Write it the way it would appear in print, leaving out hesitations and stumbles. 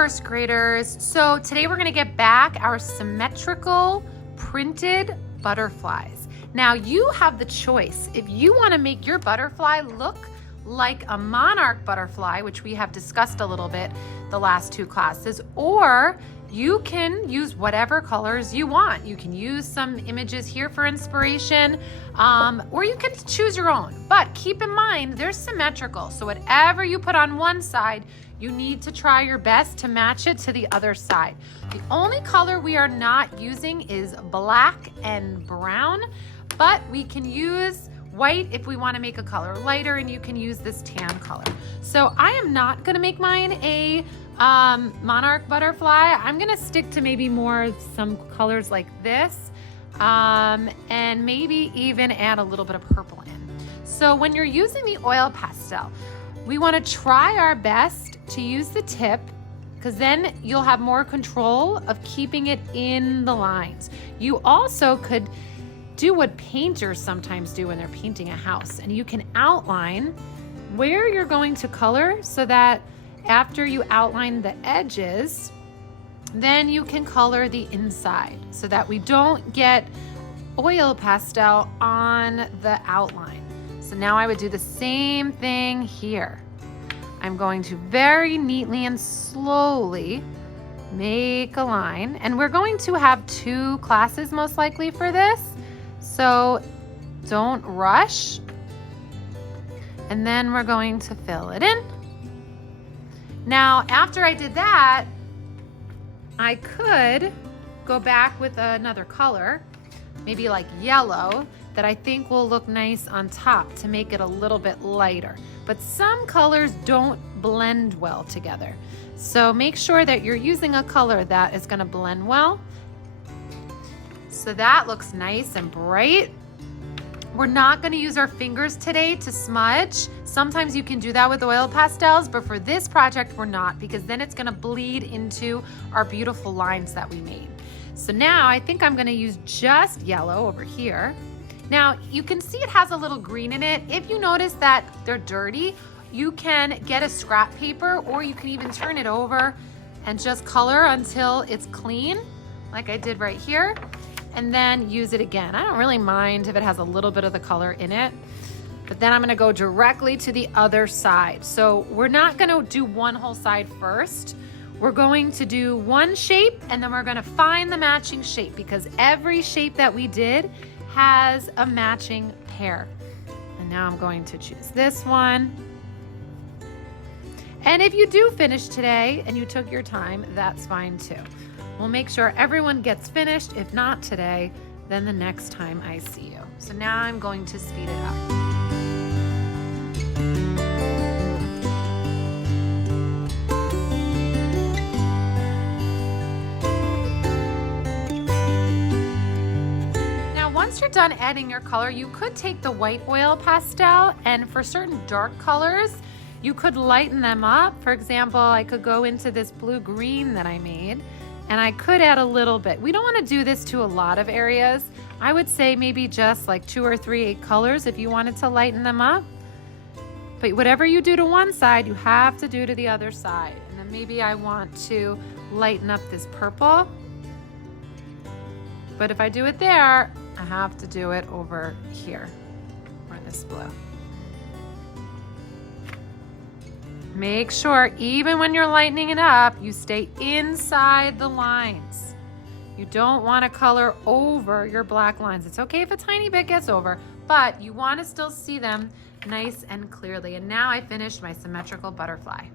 first graders. So today we're gonna get back our symmetrical printed butterflies. Now you have the choice. If you wanna make your butterfly look like a monarch butterfly, which we have discussed a little bit the last two classes, or you can use whatever colors you want. You can use some images here for inspiration, or you can choose your own. But keep in mind, they're symmetrical. So whatever you put on one side, you need to try your best to match it to the other side. The only color we are not using is black and brown, but we can use white if we want to make a color lighter, and you can use this tan color. So I am not going to make mine a monarch butterfly. I'm going to stick to maybe more some colors like this, and maybe even add a little bit of purple in. So when you're using the oil pastel, we want to try our best to use the tip, because then you'll have more control of keeping it in the lines. You also could do what painters sometimes do when they're painting a house, and you can outline where you're going to color so that after you outline the edges, then you can color the inside so that we don't get oil pastel on the outline. So now I would do the same thing here. I'm going to very neatly and slowly make a line, and we're going to have 2 classes most likely for this. So don't rush. And then we're going to fill it in. Now, after I did that, I could go back with another color, maybe like yellow, that I think will look nice on top to make it a little bit lighter. But some colors don't blend well together. So make sure that you're using a color that is gonna blend well. So that looks nice and bright. We're not gonna use our fingers today to smudge. Sometimes you can do that with oil pastels, but for this project, we're not, because then it's gonna bleed into our beautiful lines that we made. So now I think I'm gonna use just yellow over here. Now you can see it has a little green in it. If you notice that they're dirty, you can get a scrap paper, or you can even turn it over and just color until it's clean, like I did right here, and then use it again. I don't really mind if it has a little bit of the color in it, but then I'm gonna go directly to the other side. So we're not gonna do one whole side first. We're going to do one shape, and then we're gonna find the matching shape, because every shape that we did has a matching pair. And now I'm going to choose this one. And if you do finish today and you took your time, that's fine too. We'll make sure everyone gets finished. If not today, then the next time I see you. So now I'm going to speed it up. Now, once you're done adding your color, you could take the white oil pastel, and for certain dark colors, you could lighten them up. For example, I could go into this blue-green that I made, and I could add a little bit. We don't want to do this to a lot of areas. I would say maybe just like 2 or 3 colors if you wanted to lighten them up. But whatever you do to one side, you have to do to the other side. And then maybe I want to lighten up this purple. But if I do it there, I have to do it over here, or this blue. Make sure, even when you're lightening it up, you stay inside the lines. You don't want to color over your black lines. It's okay if a tiny bit gets over, but you want to still see them nice and clearly. And now I finished my symmetrical butterfly.